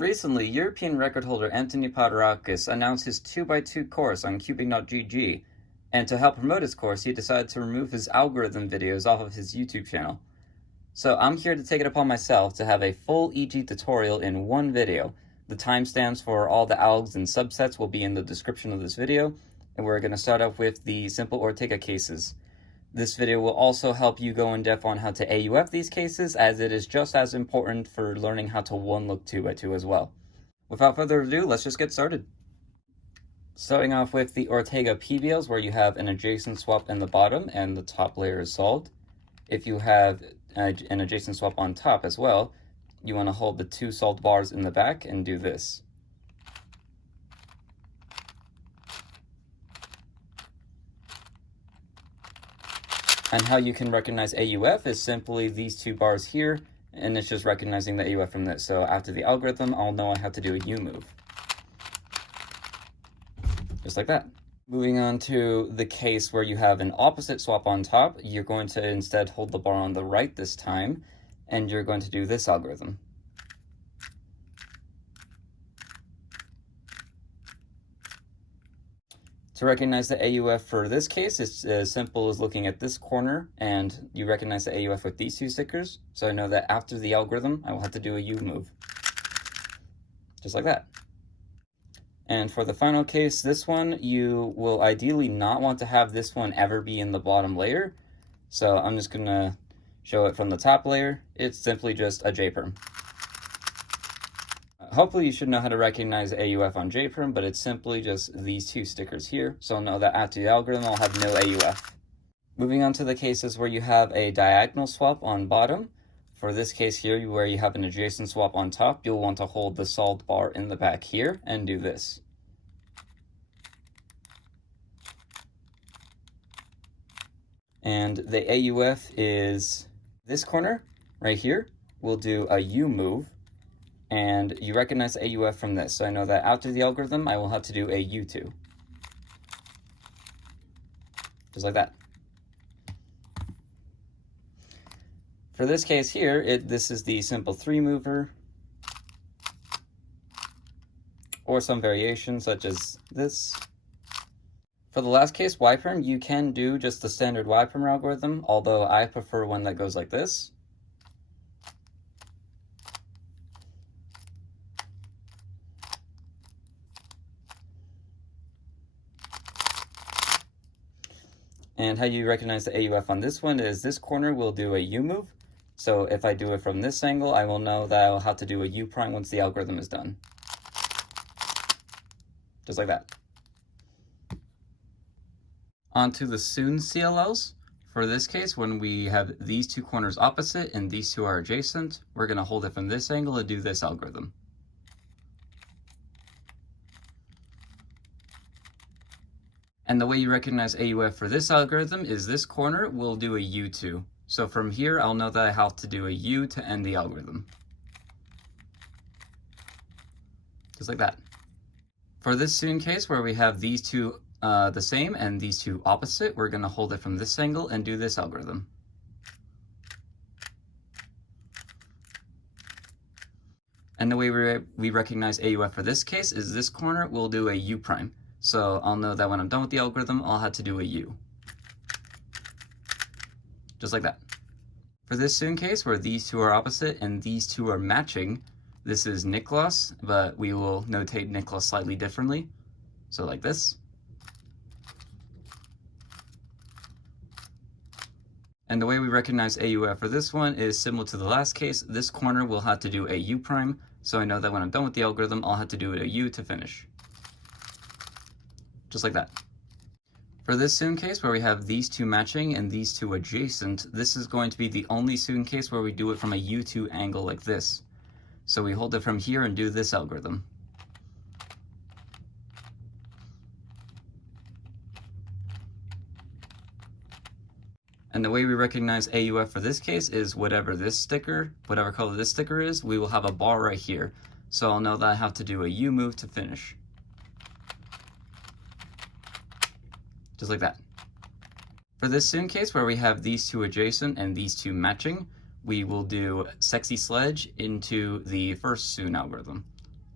Recently, European record holder Anthony Paterakis announced his 2x2 course on cubing.gg, and to help promote his course, he decided to remove his algorithm videos off of his YouTube channel. So I'm here to take it upon myself to have a full EG tutorial in one video. The timestamps for all the algs and subsets will be in the description of this video, and we're going to start off with the simple Ortega cases. This video will also help you go in depth on how to AUF these cases, as it is just as important for learning how to one-look 2x2 as well. Without further ado, let's just get started. Starting off with the Ortega PBLs, where you have an adjacent swap in the bottom and the top layer is solved. If you have an adjacent swap on top as well, you want to hold the two solved bars in the back and do this. And how you can recognize AUF is simply these two bars here, and it's just recognizing the AUF from this. So after the algorithm, I'll know I have to do a U move. Just like that. Moving on to the case where you have an opposite swap on top, you're going to instead hold the bar on the right this time, and you're going to do this algorithm. To recognize the AUF for this case, it's as simple as looking at this corner, and you recognize the AUF with these two stickers. So I know that after the algorithm, I will have to do a U move. Just like that. And for the final case, this one, you will ideally not want to have this one ever be in the bottom layer. So I'm just going to show it from the top layer. It's simply just a J-perm. Hopefully you should know how to recognize AUF on J-perm, but it's simply just these two stickers here. So I'll know that after the algorithm, I'll have no AUF. Moving on to the cases where you have a diagonal swap on bottom. For this case here, where you have an adjacent swap on top, you'll want to hold the solved bar in the back here and do this. And the AUF is this corner right here. We'll do a U move. And you recognize the AUF from this. So I know that after the algorithm, I will have to do a U2. Just like that. For this case here, this is the simple 3-mover, or some variation such as this. For the last case, Y-perm, you can do just the standard Y-perm algorithm, although I prefer one that goes like this. And how you recognize the AUF on this one is this corner will do a U move. So if I do it from this angle, I will know that I'll have to do a U prime once the algorithm is done. Just like that. On to the Sune CLLs. For this case, when we have these two corners opposite and these two are adjacent, we're going to hold it from this angle and do this algorithm. And the way you recognize AUF for this algorithm is this corner will do a U2. So from here, I'll know that I have to do a U to end the algorithm. Just like that. For this Sune case where we have these two the same and these two opposite, we're going to hold it from this angle and do this algorithm. And the way we recognize AUF for this case is this corner will do a U prime. So I'll know that when I'm done with the algorithm, I'll have to do a U. Just like that. For this Sune case, where these two are opposite and these two are matching, this is Niklas, but we will notate Niklas slightly differently. So like this. And the way we recognize AUF for this one is similar to the last case. This corner will have to do a U prime. So I know that when I'm done with the algorithm, I'll have to do a U to finish. Just like that. For this Sune case where we have these two matching and these two adjacent, this is going to be the only Sune case where we do it from a U2 angle like this. So we hold it from here and do this algorithm. And the way we recognize AUF for this case is whatever color this sticker is, we will have a bar right here. So I'll know that I have to do a U move to finish. Just like that. For this Sune case where we have these two adjacent and these two matching, we will do Sexy Sledge into the first Sune algorithm.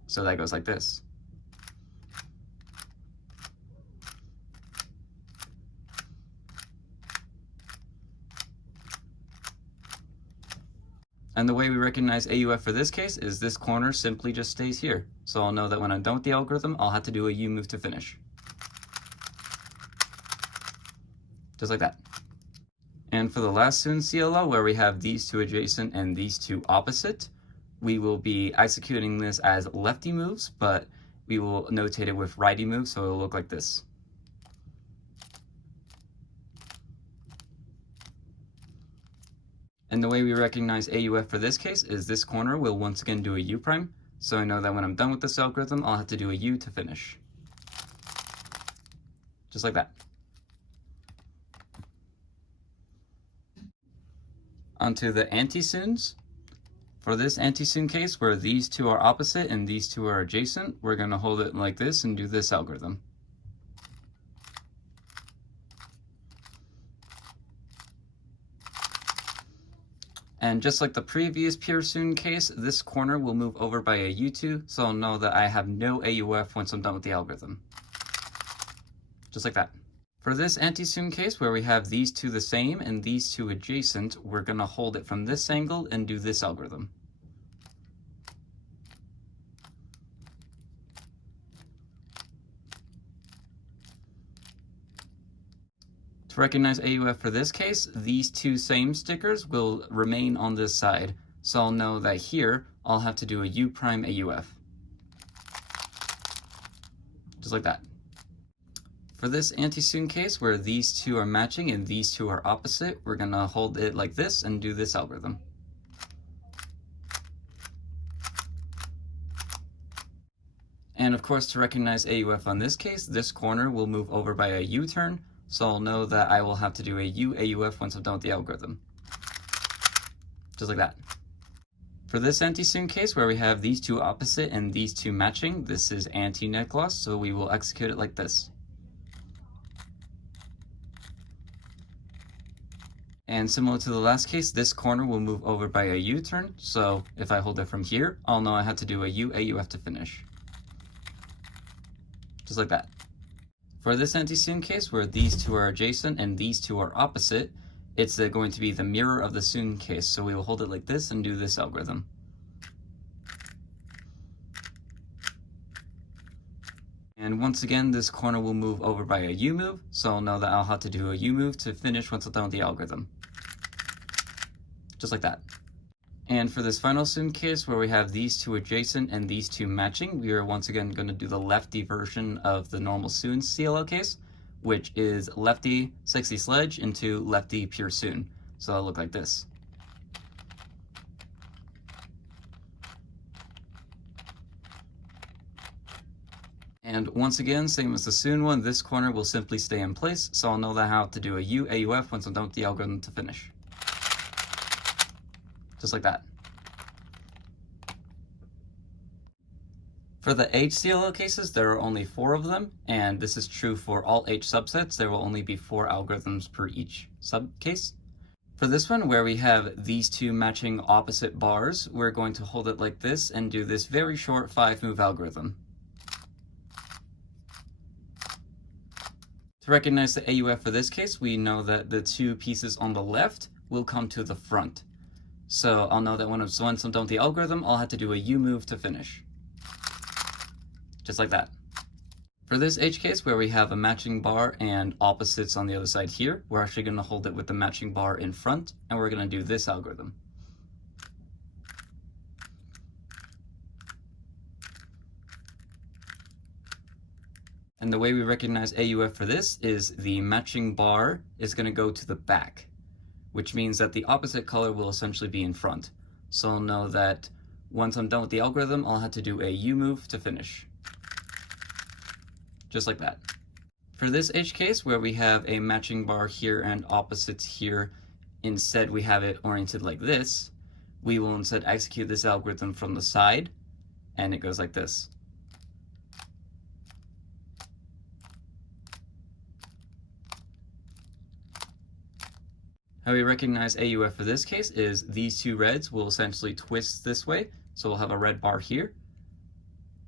So that goes like this. And the way we recognize AUF for this case is this corner simply just stays here. So I'll know that when I'm done with the algorithm, I'll have to do a U move to finish. Just like that. And for the last Sune CLL, where we have these two adjacent and these two opposite, we will be executing this as lefty moves, but we will notate it with righty moves, so it'll look like this. And the way we recognize AUF for this case is this corner will once again do a U prime, so I know that when I'm done with this algorithm, I'll have to do a U to finish. Just like that. Onto the anti-Sunes. For this anti-Sune case, where these two are opposite and these two are adjacent, we're going to hold it like this and do this algorithm. And just like the previous pure Sune case, this corner will move over by a U2, so I'll know that I have no AUF once I'm done with the algorithm. Just like that. For this anti-Sune case, where we have these two the same and these two adjacent, we're going to hold it from this angle and do this algorithm. To recognize AUF for this case, these two same stickers will remain on this side, so I'll know that here I'll have to do a U prime AUF. Just like that. For this anti-Sune case, where these two are matching and these two are opposite, we're going to hold it like this and do this algorithm. And of course, to recognize AUF on this case, this corner will move over by a U-turn, so I'll know that I will have to do a U AUF once I'm done with the algorithm. Just like that. For this anti-Sune case, where we have these two opposite and these two matching, this is anti-neck loss, so we will execute it like this. And similar to the last case, this corner will move over by a U-turn, so if I hold it from here, I'll know I have to do a U AUF to finish. Just like that. For this anti-Sune case, where these two are adjacent and these two are opposite, it's going to be the mirror of the Sune case, so we will hold it like this and do this algorithm. And once again, this corner will move over by a U move, so I'll know that I'll have to do a U move to finish once I'm done with the algorithm. Just like that. And for this final Sune case, where we have these two adjacent and these two matching, we are once again going to do the lefty version of the normal Sune CLL case, which is lefty sexy sledge into lefty pure Sune. So it'll look like this. And once again, same as the Sune one, this corner will simply stay in place, so I'll know that how to do a U AUF once I'm done with the algorithm to finish. Just like that. For the H CLL cases, there are only 4 of them, and this is true for all H subsets. There will only be 4 algorithms per each subcase. For this one, where we have these two matching opposite bars, we're going to hold it like this and do this very short 5-move algorithm. To recognize the AUF for this case, we know that the 2 pieces on the left will come to the front. So I'll know that once I'm done with the algorithm, I'll have to do a U move to finish. Just like that. For this H case, where we have a matching bar and opposites on the other side here, we're actually going to hold it with the matching bar in front, and we're going to do this algorithm. And the way we recognize AUF for this is the matching bar is going to go to the back, which means that the opposite color will essentially be in front. So I'll know that once I'm done with the algorithm, I'll have to do a U move to finish. Just like that. For this H case, where we have a matching bar here and opposites here, instead we have it oriented like this, we will instead execute this algorithm from the side, and it goes like this. How we recognize AUF for this case is these 2 reds will essentially twist this way, so we'll have a red bar here,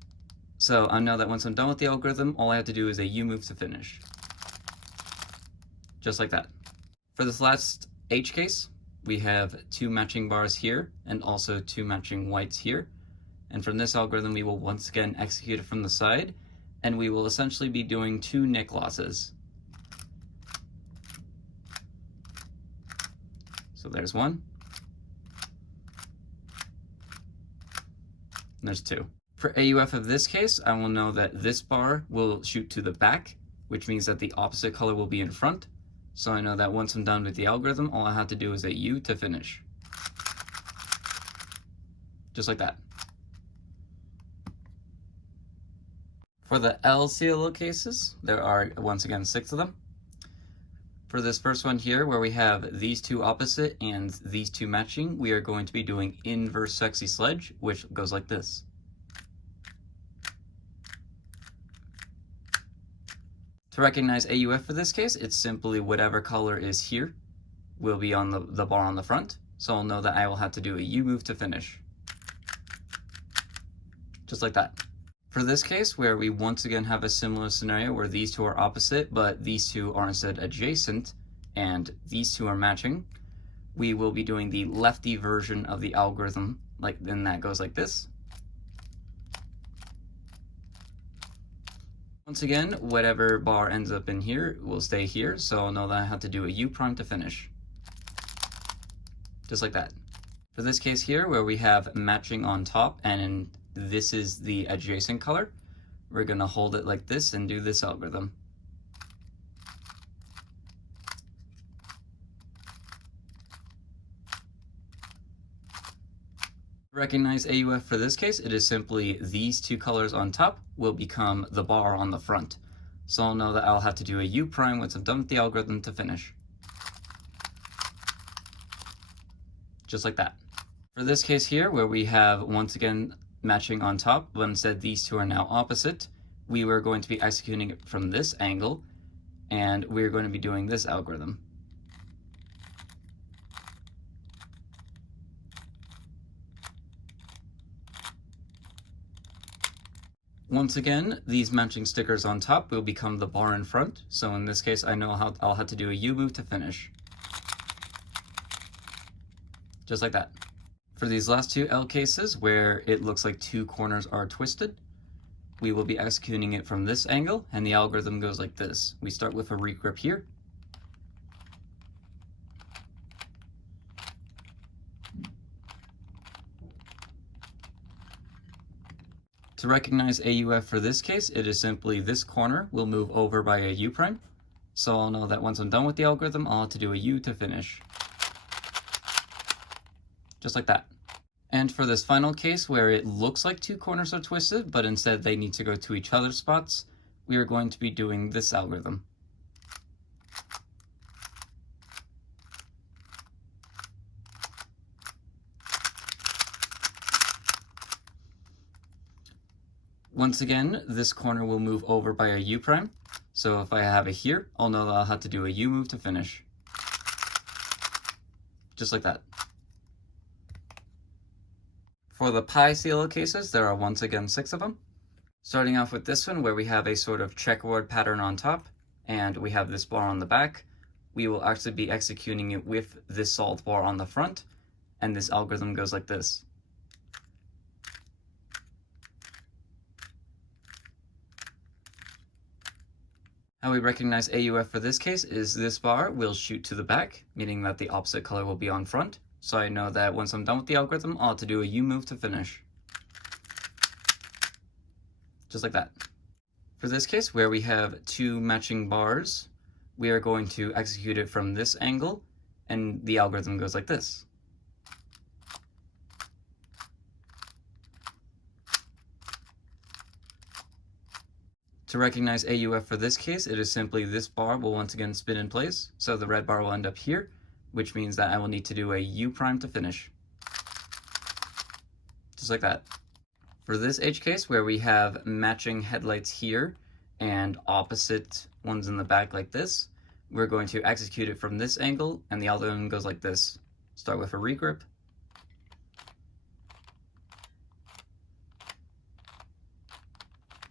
So I know that once I'm done with the algorithm, all I have to do is a U move to finish. Just like that. For this last H case, we have 2 matching bars here and also 2 matching whites here. And from this algorithm, we will once again execute it from the side, and we will essentially be doing 2 nick losses. So there's 1. And there's 2. For AUF of this case, I will know that this bar will shoot to the back, which means that the opposite color will be in front. So I know that once I'm done with the algorithm, all I have to do is a U to finish. Just like that. For the CLL cases, there are once again 6 of them. For this first one here, where we have these 2 opposite and these 2 matching, we are going to be doing inverse sexy sledge, which goes like this. To recognize AUF for this case, it's simply whatever color is here will be on the bar on the front. So I'll know that I will have to do a U move to finish. Just like that. For this case, where we once again have a similar scenario where these 2 are opposite, but these 2 are instead adjacent, and these 2 are matching, we will be doing the lefty version of the algorithm, and that goes like this. Once again, whatever bar ends up in here will stay here, so I'll know that I have to do a U prime to finish. Just like that. For this case here, where we have matching on top, and this is the adjacent color, we're going to hold it like this and do this algorithm. Recognize AUF for this case, it is simply these 2 colors on top will become the bar on the front. So I'll know that I'll have to do a U prime once I'm done with the algorithm to finish. Just like that. For this case here, where we have once again matching on top, but instead these 2 are now opposite, we were going to be executing it from this angle, and we're going to be doing this algorithm. Once again, these matching stickers on top will become the bar in front, so in this case I know how I'll have to do a U move to finish. Just like that. For these last 2 L cases, where it looks like 2 corners are twisted, we will be executing it from this angle, and the algorithm goes like this. We start with a regrip here. To recognize AUF for this case, it is simply this corner will move over by a U prime. So I'll know that once I'm done with the algorithm, I'll have to do a U to finish. Just like that. And for this final case, where it looks like 2 corners are twisted, but instead they need to go to each other's spots, we are going to be doing this algorithm. Once again, this corner will move over by a U prime. So if I have it here, I'll know that I'll have to do a U move to finish. Just like that. For the Pi CLL cases, there are once again 6 of them. Starting off with this one, where we have a sort of checkerboard pattern on top, and we have this bar on the back. We will actually be executing it with this solid bar on the front, and this algorithm goes like this. How we recognize AUF for this case is this bar will shoot to the back, meaning that the opposite color will be on front. So I know that once I'm done with the algorithm, I'll have to do a U move to finish. Just like that. For this case, where we have 2 matching bars, we are going to execute it from this angle, and the algorithm goes like this. To recognize AUF for this case, it is simply this bar will once again spin in place, so the red bar will end up here, which means that I will need to do a U prime to finish. Just like that. For this H case, where we have matching headlights here and opposite ones in the back like this, we're going to execute it from this angle, and the other one goes like this. Start with a regrip.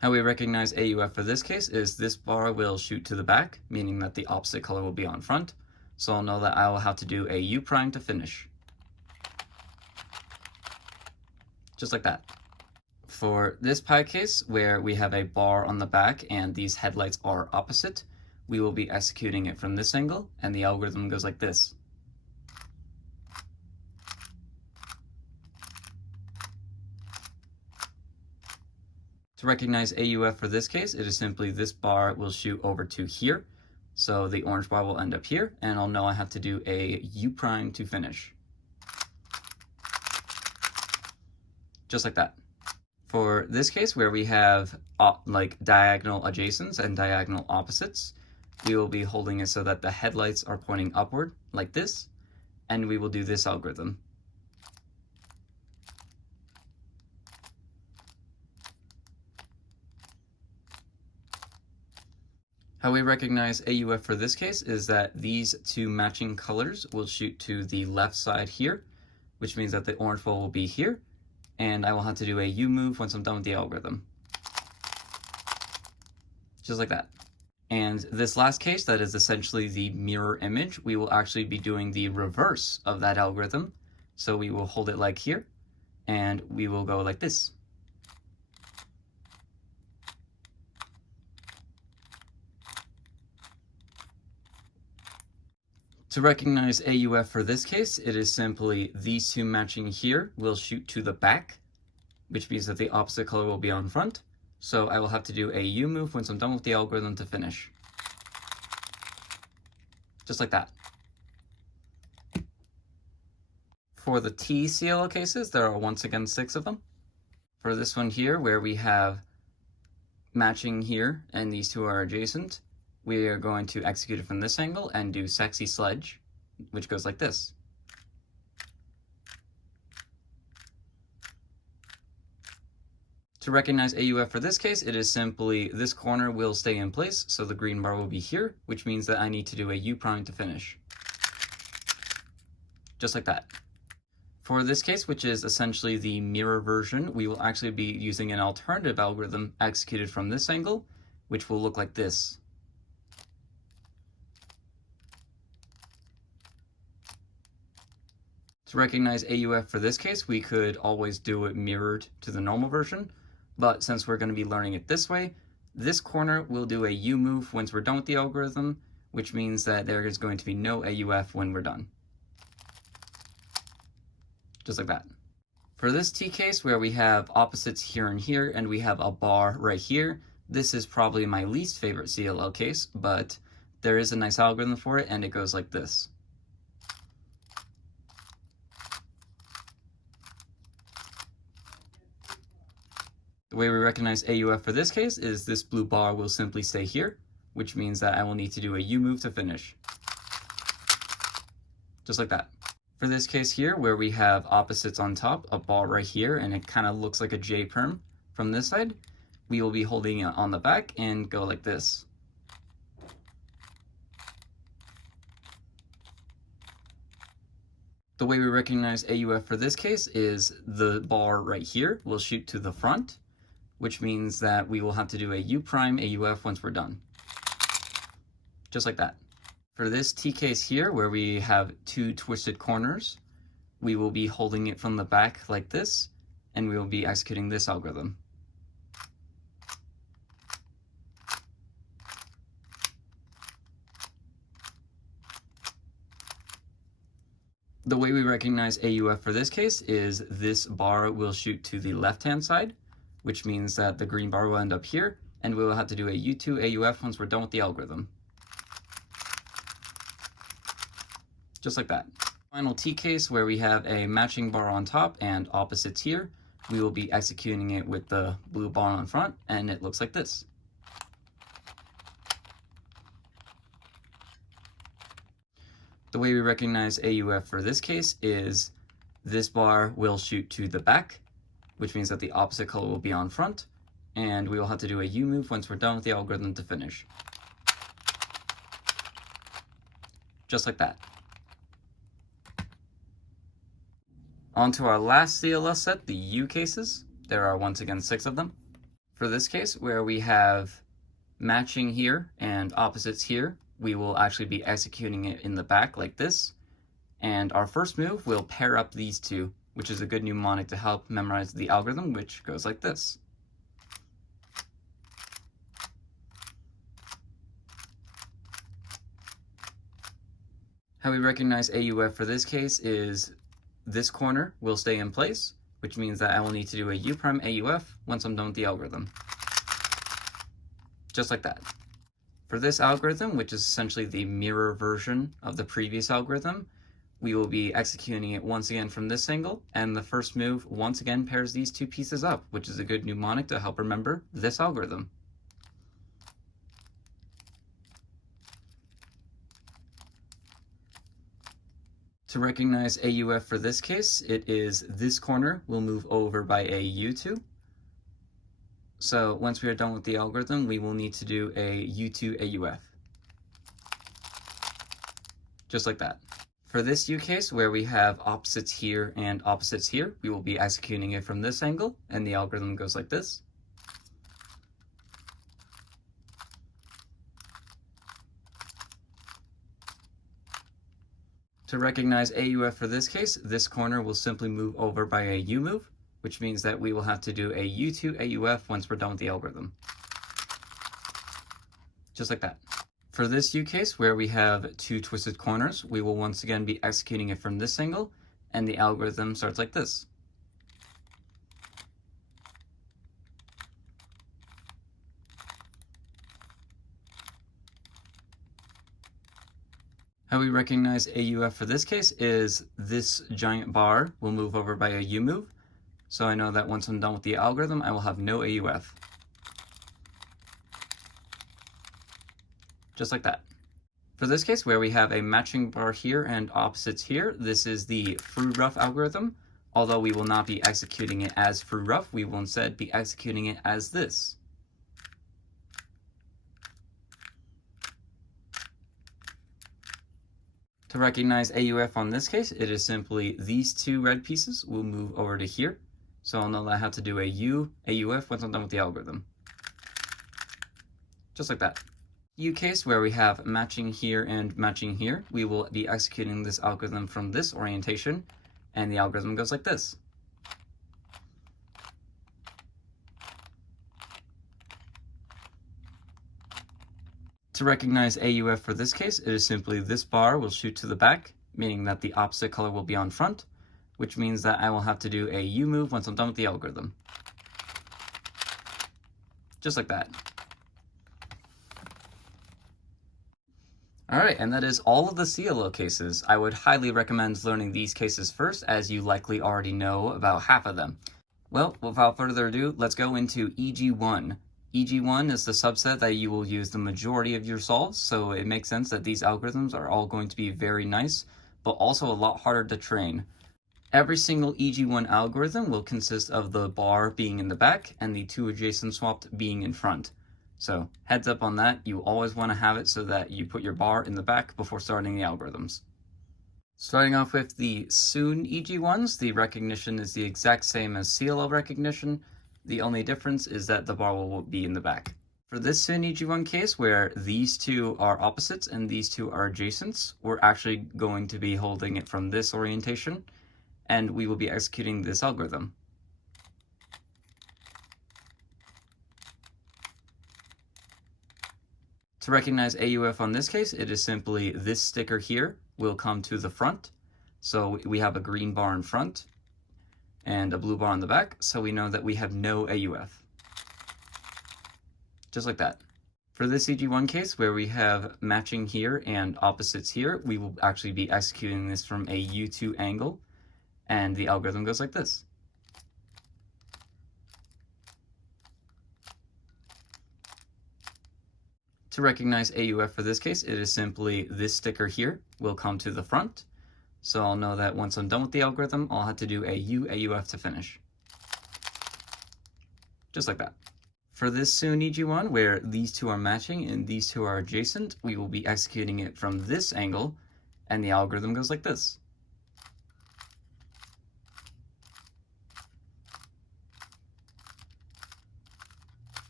How we recognize AUF for this case is this bar will shoot to the back, meaning that the opposite color will be on front. So I'll know that I will have to do a U prime to finish. Just like that. For this Pi case, where we have a bar on the back and these headlights are opposite, we will be executing it from this angle, and the algorithm goes like this. To recognize AUF for this case, it is simply this bar will shoot over to here. So the orange bar will end up here, and I'll know I have to do a U prime to finish. Just like that. For this case, where we have like diagonal adjacents and diagonal opposites, we will be holding it so that the headlights are pointing upward like this, and we will do this algorithm. How we recognize AUF for this case is that these two matching colors will shoot to the left side here, which means that the orange ball will be here, and I will have to do a U move once I'm done with the algorithm. Just like that. And this last case, that is essentially the mirror image, we will actually be doing the reverse of that algorithm. So we will hold it like here, and we will go like this. To recognize AUF for this case, it is simply these two matching here will shoot to the back, which means that the opposite color will be on front. So I will have to do a U move once I'm done with the algorithm to finish. Just like that. For the T CLL cases, there are once again 6 of them. For this one here, where we have matching here and these two are adjacent, we are going to execute it from this angle and do sexy sledge, which goes like this. To recognize AUF for this case, it is simply this corner will stay in place, so the green bar will be here, which means that I need to do a U prime to finish. Just like that. For this case, which is essentially the mirror version, we will actually be using an alternative algorithm executed from this angle, which will look like this. To recognize AUF for this case, we could always do it mirrored to the normal version, but since we're going to be learning it this way, this corner will do a U move once we're done with the algorithm, which means that there is going to be no AUF when we're done. Just like that. For this T case, where we have opposites here and here, and we have a bar right here, this is probably my least favorite CLL case, but there is a nice algorithm for it, and it goes like this. The way we recognize AUF for this case is this blue bar will simply stay here, which means that I will need to do a U move to finish. Just like that. For this case here, where we have opposites on top, a bar right here, and it kind of looks like a J perm from this side, we will be holding it on the back and go like this. The way we recognize AUF for this case is the bar right here will shoot to the front, which means that we will have to do a U prime AUF once we're done. Just like that. For this T case here, where we have 2 twisted corners, we will be holding it from the back like this, and we will be executing this algorithm. The way we recognize AUF for this case is this bar will shoot to the left-hand side, which means that the green bar will end up here, and we will have to do a U2 AUF once we're done with the algorithm. Just like that. Final T case, where we have a matching bar on top and opposites here, we will be executing it with the blue bar on front, and it looks like this. The way we recognize AUF for this case is this bar will shoot to the back, which means that the opposite color will be on front, and we will have to do a U move once we're done with the algorithm to finish. Just like that. On to our last CLL set, the U cases. There are once again 6 of them. For this case, where we have matching here and opposites here, we will actually be executing it in the back like this. And our first move will pair up these two, which is a good mnemonic to help memorize the algorithm, which goes like this. How we recognize AUF for this case is this corner will stay in place, which means that I will need to do a U prime AUF once I'm done with the algorithm. Just like that. For this algorithm, which is essentially the mirror version of the previous algorithm, we will be executing it once again from this angle, and the first move once again pairs these two pieces up, which is a good mnemonic to help remember this algorithm. To recognize AUF for this case, it is this corner will move over by a U2. So once we are done with the algorithm, we will need to do a U2 AUF. Just like that. For this U case, where we have opposites here and opposites here, we will be executing it from this angle, and the algorithm goes like this. To recognize AUF for this case, this corner will simply move over by a U move, which means that we will have to do a U2 AUF once we're done with the algorithm. Just like that. For this U case, where we have two twisted corners, we will once again be executing it from this angle, and the algorithm starts like this. How we recognize AUF for this case is this giant bar will move over by a U move, so I know that once I'm done with the algorithm, I will have no AUF. Just like that. For this case, where we have a matching bar here and opposites here, this is the fru rough algorithm. Although we will not be executing it as fru rough, we will instead be executing it as this. To recognize AUF on this case, it is simply these two red pieces will move over to here. So I'll know that I have to do a U AUF once I'm done with the algorithm. Just like that. U case, where we have matching here and matching here, we will be executing this algorithm from this orientation, and the algorithm goes like this. To recognize AUF for this case, it is simply this bar will shoot to the back, meaning that the opposite color will be on front, which means that I will have to do a U move once I'm done with the algorithm. Just like that. Alright, and that is all of the CLL cases. I would highly recommend learning these cases first, as you likely already know about half of them. Well, without further ado, let's go into EG1. EG1 is the subset that you will use the majority of your solves, so it makes sense that these algorithms are all going to be very nice, but also a lot harder to train. Every single EG1 algorithm will consist of the bar being in the back and the two adjacent swapped being in front. So heads up on that, you always want to have it so that you put your bar in the back before starting the algorithms. Starting off with the Sune EG1s, the recognition is the exact same as CLL recognition. The only difference is that the bar will be in the back. For this Sune EG1 case, where these two are opposites and these two are adjacents, we're actually going to be holding it from this orientation, and we will be executing this algorithm. To recognize AUF on this case, it is simply this sticker here will come to the front. So we have a green bar in front and a blue bar on the back, so we know that we have no AUF. Just like that. For this EG1 case, where we have matching here and opposites here, we will actually be executing this from a U2 angle, and the algorithm goes like this. To recognize AUF for this case, it is simply this sticker here will come to the front. So I'll know that once I'm done with the algorithm, I'll have to do a U AUF to finish. Just like that. For this Sune EG1, where these two are matching and these two are adjacent, we will be executing it from this angle, and the algorithm goes like this.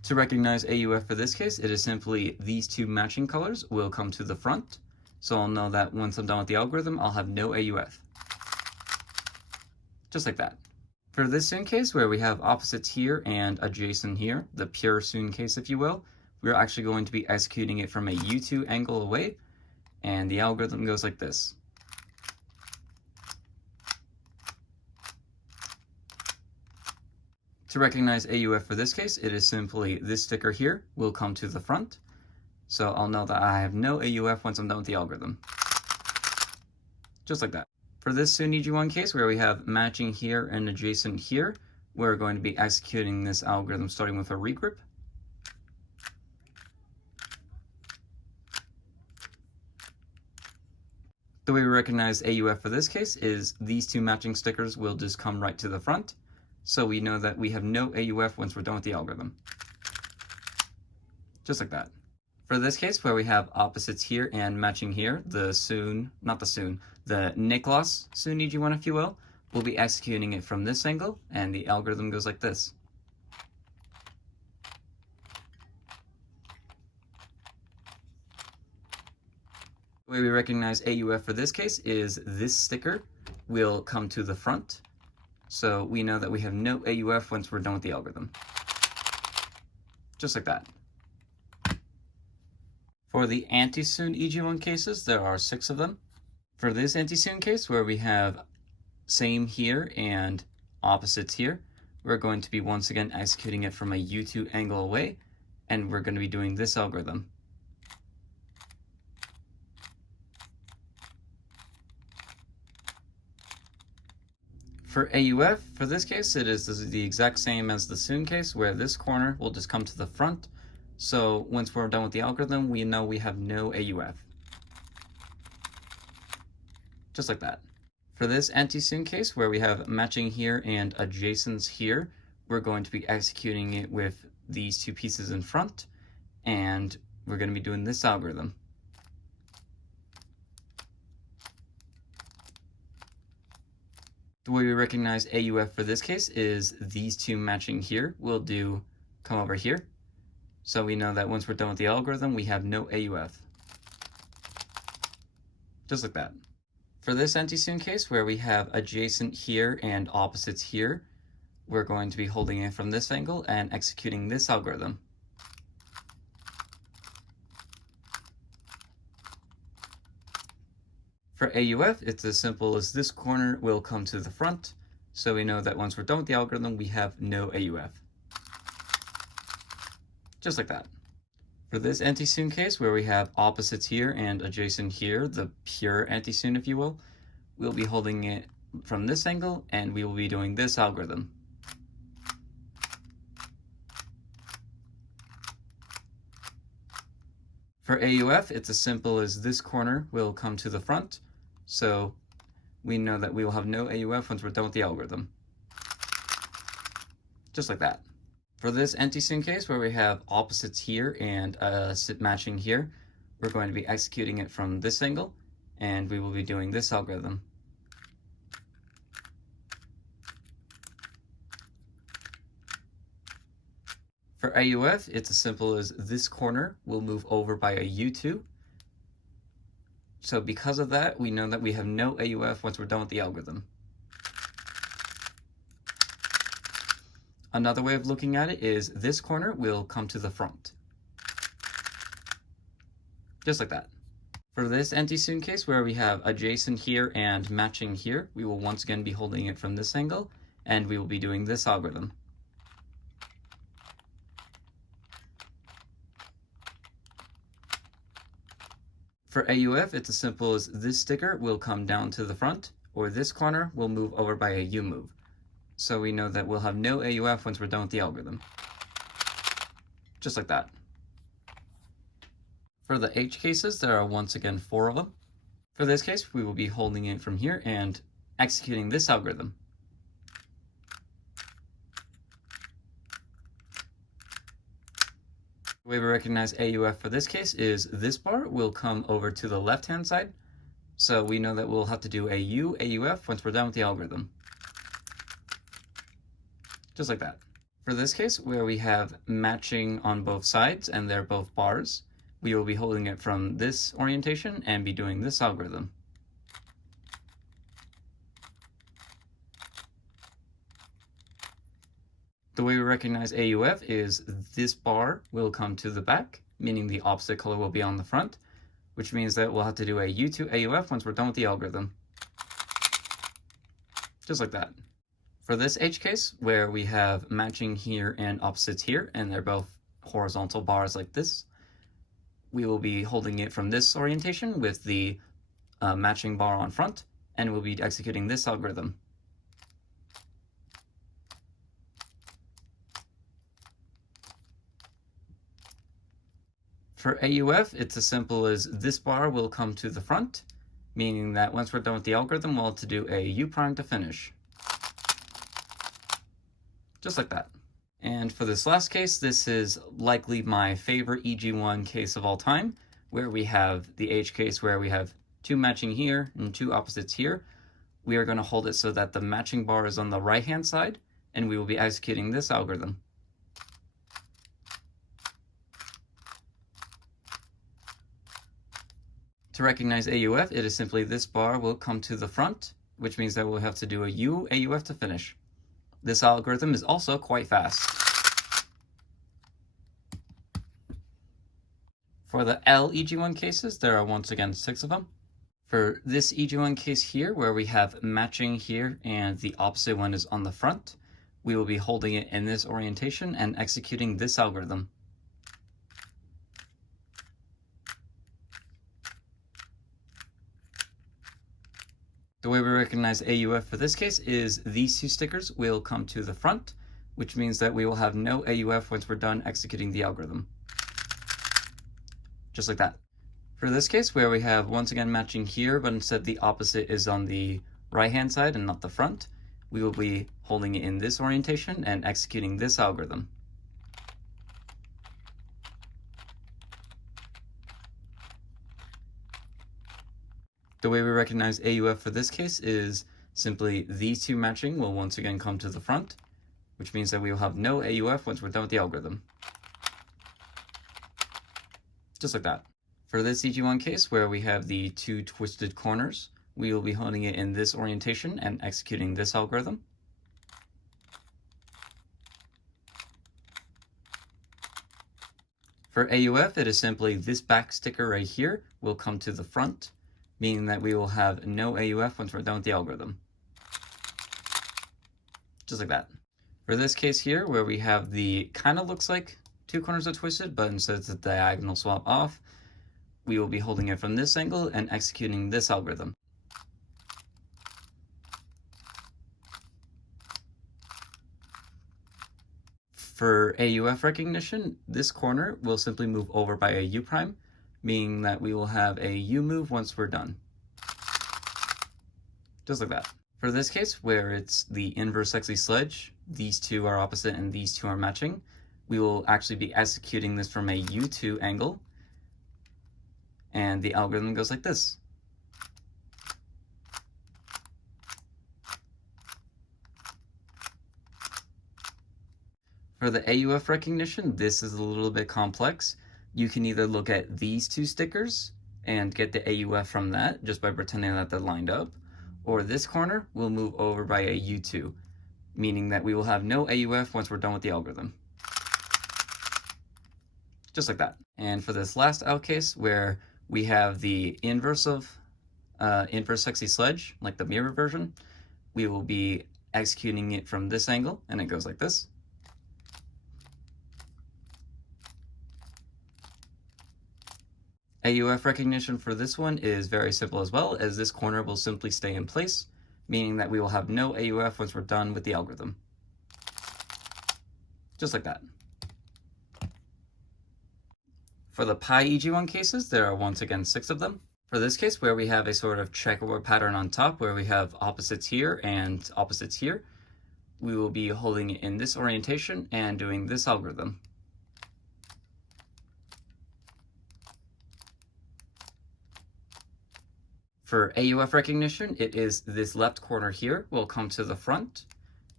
To recognize AUF for this case, it is simply these two matching colors will come to the front. So I'll know that once I'm done with the algorithm, I'll have no AUF. Just like that. For this Sune case, where we have opposites here and adjacent here, the pure Sune case, if you will, we're actually going to be executing it from a U2 angle away, and the algorithm goes like this. To recognize AUF for this case, it is simply this sticker here will come to the front. So I'll know that I have no AUF once I'm done with the algorithm. Just like that. For this Sune EG1 case, where we have matching here and adjacent here, we're going to be executing this algorithm starting with a regroup. The way we recognize AUF for this case is these two matching stickers will just come right to the front. So we know that we have no AUF once we're done with the algorithm. Just like that. For this case, where we have opposites here and matching here, the Niklas Sune EG1, if you will, we'll be executing it from this angle, and the algorithm goes like this. The way we recognize AUF for this case is this sticker will come to the front. So we know that we have no AUF once we're done with the algorithm. Just like that. For the Anti-Sune EG1 cases, there are 6 of them. For this Anti-Sune case, where we have same here and opposites here, we're going to be once again executing it from a U2 angle away, and we're going to be doing this algorithm. For AUF, for this case, this is the exact same as the Sune case, where this corner will just come to the front. So once we're done with the algorithm, we know we have no AUF. Just like that. For this Anti-Sune case, where we have matching here and adjacents here, we're going to be executing it with these two pieces in front, and we're going to be doing this algorithm. The way we recognize AUF for this case is these two matching here will come over here. So we know that once we're done with the algorithm, we have no AUF. Just like that. For this Anti-Sune case, where we have adjacent here and opposites here, we're going to be holding it from this angle and executing this algorithm. For AUF, it's as simple as this corner will come to the front, so we know that once we're done with the algorithm, we have no AUF. Just like that. For this Anti-Sune case, where we have opposites here and adjacent here, the pure Anti-Sune, if you will, we'll be holding it from this angle, and we will be doing this algorithm. For AUF, it's as simple as this corner will come to the front, so we know that we will have no AUF once we're done with the algorithm. Just like that. For this Anti-Sune case, where we have opposites here and matching here, we're going to be executing it from this angle, and we will be doing this algorithm. For AUF, it's as simple as this corner will move over by a U2. So because of that, we know that we have no AUF once we're done with the algorithm. Another way of looking at it is this corner will come to the front. Just like that. For this Anti-Sune case, where we have adjacent here and matching here, we will once again be holding it from this angle, and we will be doing this algorithm. For AUF, it's as simple as this sticker will come down to the front, or this corner will move over by a U move. So we know that we'll have no AUF once we're done with the algorithm. Just like that. For the H cases, there are once again 4 of them. For this case, we will be holding it from here and executing this algorithm. The way we recognize AUF for this case is this bar will come over to the left-hand side. So we know that we'll have to do a U AUF once we're done with the algorithm. Just like that. For this case, where we have matching on both sides and they're both bars, we will be holding it from this orientation and be doing this algorithm. The way we recognize AUF is this bar will come to the back, meaning the opposite color will be on the front, which means that we'll have to do a U2 AUF once we're done with the algorithm. Just like that. For this H case, where we have matching here and opposites here, and they're both horizontal bars like this, we will be holding it from this orientation with the matching bar on front, and we'll be executing this algorithm. For AUF, it's as simple as this bar will come to the front, meaning that once we're done with the algorithm, we'll have to do a U prime to finish. Just like that. And for this last case, this is likely my favorite EG1 case of all time, where we have the H case where we have two matching here and two opposites here. We are going to hold it so that the matching bar is on the right-hand side, and we will be executing this algorithm. To recognize AUF, it is simply this bar will come to the front, which means that we'll have to do a U AUF to finish. This algorithm is also quite fast. For the L EG1 cases, there are once again 6 of them. For this EG1 case here, where we have matching here and the opposite one is on the front, we will be holding it in this orientation and executing this algorithm. The way we recognize AUF for this case is these two stickers will come to the front, which means that we will have no AUF once we're done executing the algorithm. Just like that. For this case, where we have once again matching here, but instead the opposite is on the right-hand side and not the front, we will be holding it in this orientation and executing this algorithm. The way we recognize AUF for this case is simply these two matching will once again come to the front, which means that we will have no AUF once we're done with the algorithm. Just like that. For this EG1 case, where we have the two twisted corners, we will be holding it in this orientation and executing this algorithm. For AUF, it is simply this back sticker right here will come to the front, meaning that we will have no AUF once we're done with the algorithm. Just like that. For this case here, where we have the kind of looks like two corners are twisted, but instead it's a diagonal swap off, we will be holding it from this angle and executing this algorithm. For AUF recognition, this corner will simply move over by a U prime, meaning that we will have a U move once we're done. Just like that. For this case, where it's the inverse sexy sledge, these two are opposite and these two are matching, we will actually be executing this from a U2 angle, and the algorithm goes like this. For the AUF recognition, this is a little bit complex. You can either look at these two stickers and get the AUF from that just by pretending that they're lined up, or this corner will move over by a U2, meaning that we will have no AUF once we're done with the algorithm. Just like that. And for this last out case, where we have the inverse of inverse sexy sledge, like the mirror version, we will be executing it from this angle, and it goes like this. AUF recognition for this one is very simple as well, as this corner will simply stay in place, meaning that we will have no AUF once we're done with the algorithm. Just like that. For the Pi EG1 cases, there are once again 6 of them. For this case, where we have a sort of checkerboard pattern on top, where we have opposites here and opposites here, we will be holding it in this orientation and doing this algorithm. For AUF recognition, it is this left corner here will come to the front,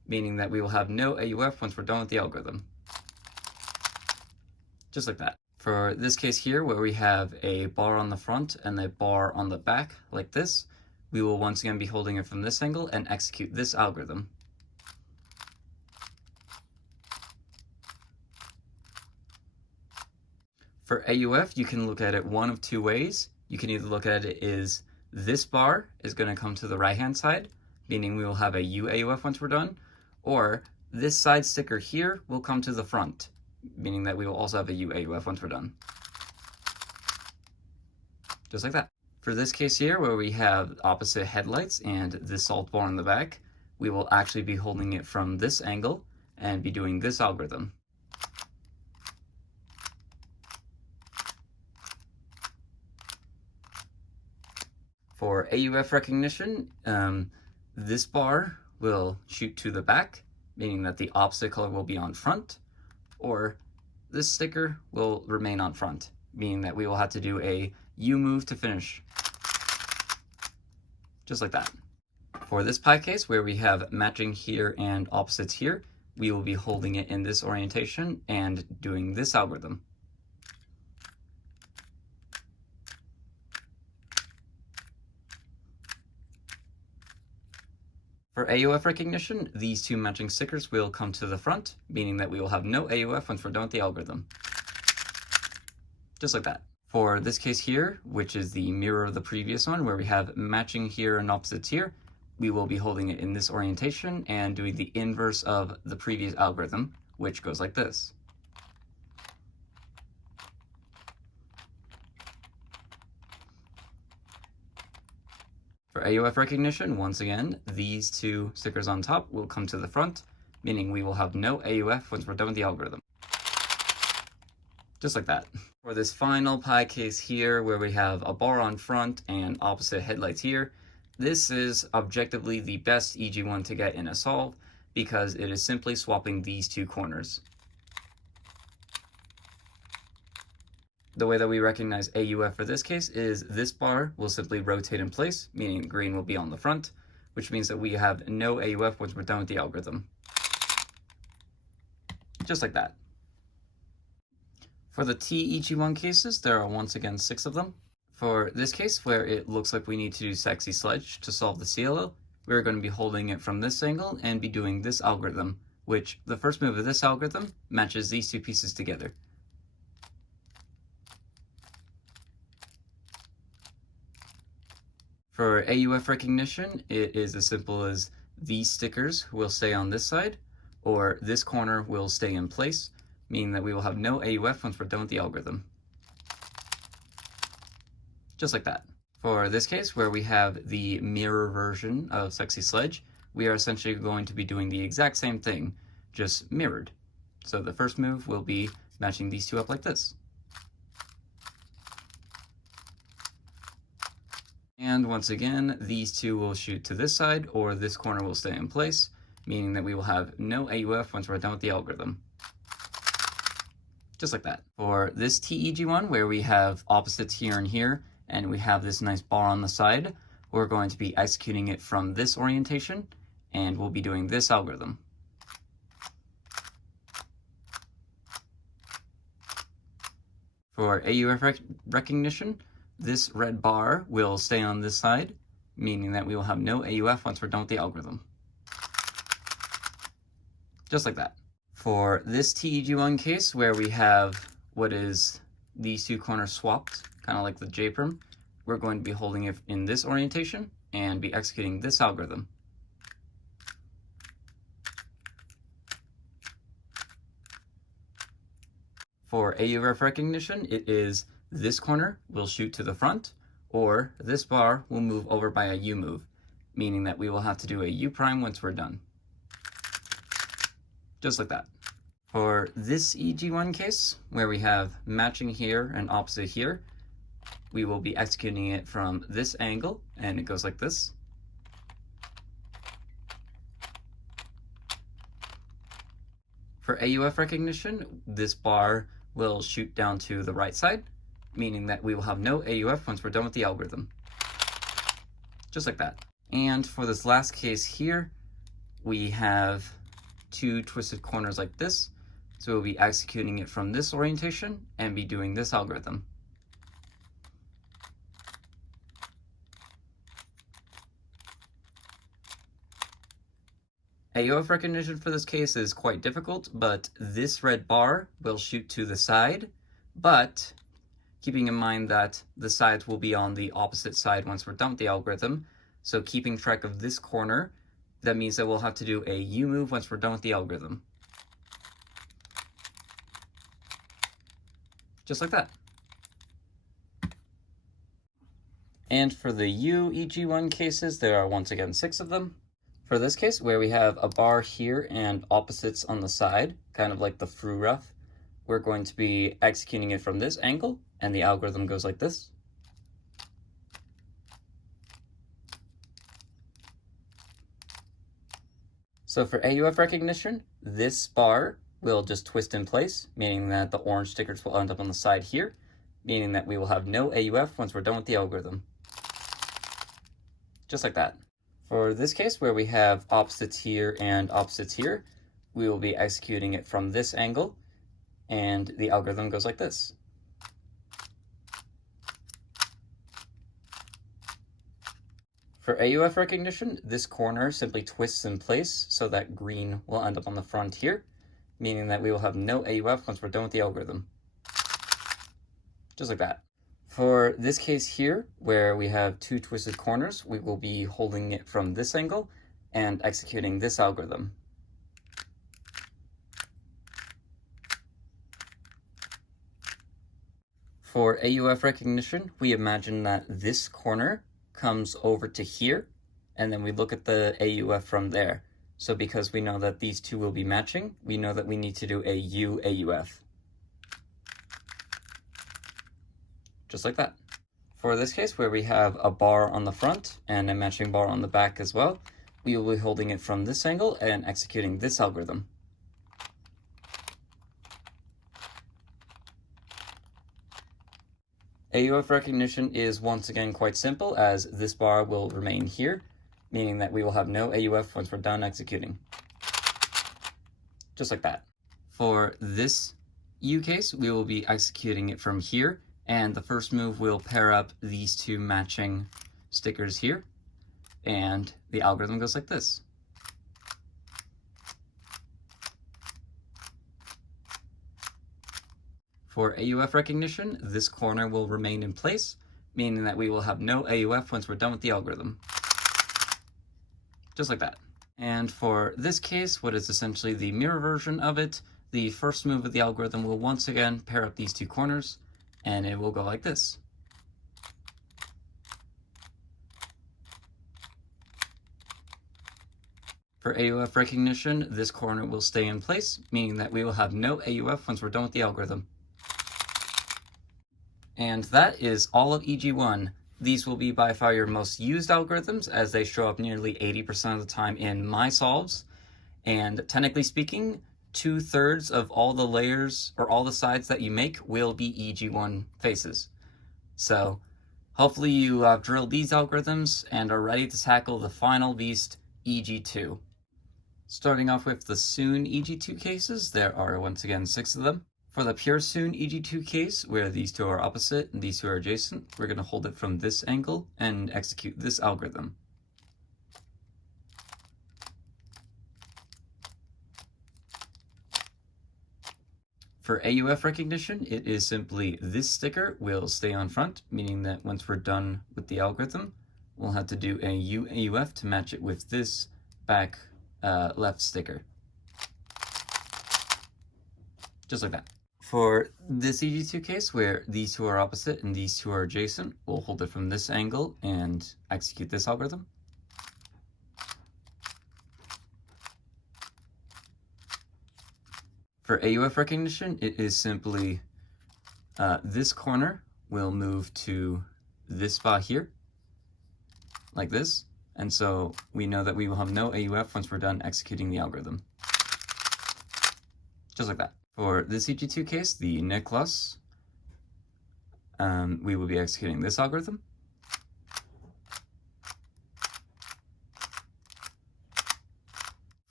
meaning that we will have no AUF once we're done with the algorithm. Just like that. For this case here, where we have a bar on the front and a bar on the back, like this, we will once again be holding it from this angle and execute this algorithm. For AUF, you can look at it one of two ways. You can either look at it as this bar is going to come to the right-hand side, meaning we will have a UAUF once we're done, or this side sticker here will come to the front, meaning that we will also have a UAUF once we're done. Just like that. For this case here, where we have opposite headlights and this salt bar in the back, we will actually be holding it from this angle and be doing this algorithm. For AUF recognition, this bar will shoot to the back, meaning that the opposite color will be on front, or this sticker will remain on front, meaning that we will have to do a U move to finish. Just like that. For this Pi case, where we have matching here and opposites here, we will be holding it in this orientation and doing this algorithm. For AUF recognition, these two matching stickers will come to the front, meaning that we will have no AUF once we're done with the algorithm. Just like that. For this case here, which is the mirror of the previous one, where we have matching here and opposites here, we will be holding it in this orientation and doing the inverse of the previous algorithm, which goes like this. For AUF recognition, once again, these two stickers on top will come to the front, meaning we will have no AUF once we're done with the algorithm. Just like that. For this final Pi case here, where we have a bar on front and opposite headlights here, this is objectively the best EG1 to get in a solve because it is simply swapping these two corners. The way that we recognize AUF for this case is this bar will simply rotate in place, meaning green will be on the front, which means that we have no AUF once we're done with the algorithm. Just like that. For the TEG1 cases, there are once again 6 of them. For this case, where it looks like we need to do Sexy Sledge to solve the CLL, we're going to be holding it from this angle and be doing this algorithm, which the first move of this algorithm matches these two pieces together. For AUF recognition, it is as simple as these stickers will stay on this side, or this corner will stay in place, meaning that we will have no AUF once we're done with the algorithm. Just like that. For this case, where we have the mirror version of Sexy Sledge, we are essentially going to be doing the exact same thing, just mirrored. So the first move will be matching these two up like this. And once again, these two will shoot to this side, or this corner will stay in place, meaning that we will have no AUF once we're done with the algorithm. Just like that. For this TEG1, where we have opposites here and here, and we have this nice bar on the side, we're going to be executing it from this orientation, and we'll be doing this algorithm. For AUF recognition, this red bar will stay on this side, meaning that we will have no AUF once we're done with the algorithm. Just like that. For this TEG1 case, where we have what is these two corners swapped, kind of like the J-perm, we're going to be holding it in this orientation and be executing this algorithm. For AUF recognition, it is this corner will shoot to the front, or this bar will move over by a U move, meaning that we will have to do a U prime once we're done. Just like that. For this EG1 case, where we have matching here and opposite here, we will be executing it from this angle, and it goes like this. For AUF recognition, this bar will shoot down to the right side, meaning that we will have no AUF once we're done with the algorithm. Just like that. And for this last case here, we have two twisted corners like this. So we'll be executing it from this orientation and be doing this algorithm. AUF recognition for this case is quite difficult, but this red bar will shoot to the side, but keeping in mind that the sides will be on the opposite side once we're done with the algorithm. So keeping track of this corner, that means that we'll have to do a U move once we're done with the algorithm. Just like that. And for the UEG1 cases, there are once again 6 of them. For this case, where we have a bar here and opposites on the side, kind of like the fru rough, we're going to be executing it from this angle, and the algorithm goes like this. So for AUF recognition, this bar will just twist in place, meaning that the orange stickers will end up on the side here, meaning that we will have no AUF once we're done with the algorithm. Just like that. For this case, where we have opposites here and opposites here, we will be executing it from this angle, and the algorithm goes like this. For AUF recognition, this corner simply twists in place so that green will end up on the front here, meaning that we will have no AUF once we're done with the algorithm. Just like that. For this case here, where we have two twisted corners, we will be holding it from this angle and executing this algorithm. For AUF recognition, we imagine that this corner comes over to here, and then we look at the AUF from there. So because we know that these two will be matching, we know that we need to do a U AUF. Just like that. For this case, where we have a bar on the front and a matching bar on the back as well, we will be holding it from this angle and executing this algorithm. AUF recognition is once again quite simple, as this bar will remain here, meaning that we will have no AUF once we're done executing. Just like that. For this U case, we will be executing it from here, and the first move will pair up these two matching stickers here, and the algorithm goes like this. For AUF recognition, this corner will remain in place, meaning that we will have no AUF once we're done with the algorithm. Just like that. And for this case, what is essentially the mirror version of it, the first move of the algorithm will once again pair up these two corners, and it will go like this. For AUF recognition, this corner will stay in place, meaning that we will have no AUF once we're done with the algorithm. And that is all of EG1. These will be by far your most used algorithms, as they show up nearly 80% of the time in my solves. And technically speaking, 2/3 of all the layers or all the sides that you make will be EG1 faces. So hopefully you have drilled these algorithms and are ready to tackle the final beast, EG2. Starting off with the Sune EG2 cases, there are once again 6 of them. For the pure Sune EG2 case, where these two are opposite and these two are adjacent, we're going to hold it from this angle and execute this algorithm. For AUF recognition, it is simply this sticker will stay on front, meaning that once we're done with the algorithm, we'll have to do a U AUF to match it with this back left sticker. Just like that. For this EG2 case, where these two are opposite and these two are adjacent, we'll hold it from this angle and execute this algorithm. For AUF recognition, it is simply this corner will move to this spot here, like this. And so we know that we will have no AUF once we're done executing the algorithm. Just like that. For this EG2 case, the necklace, we will be executing this algorithm.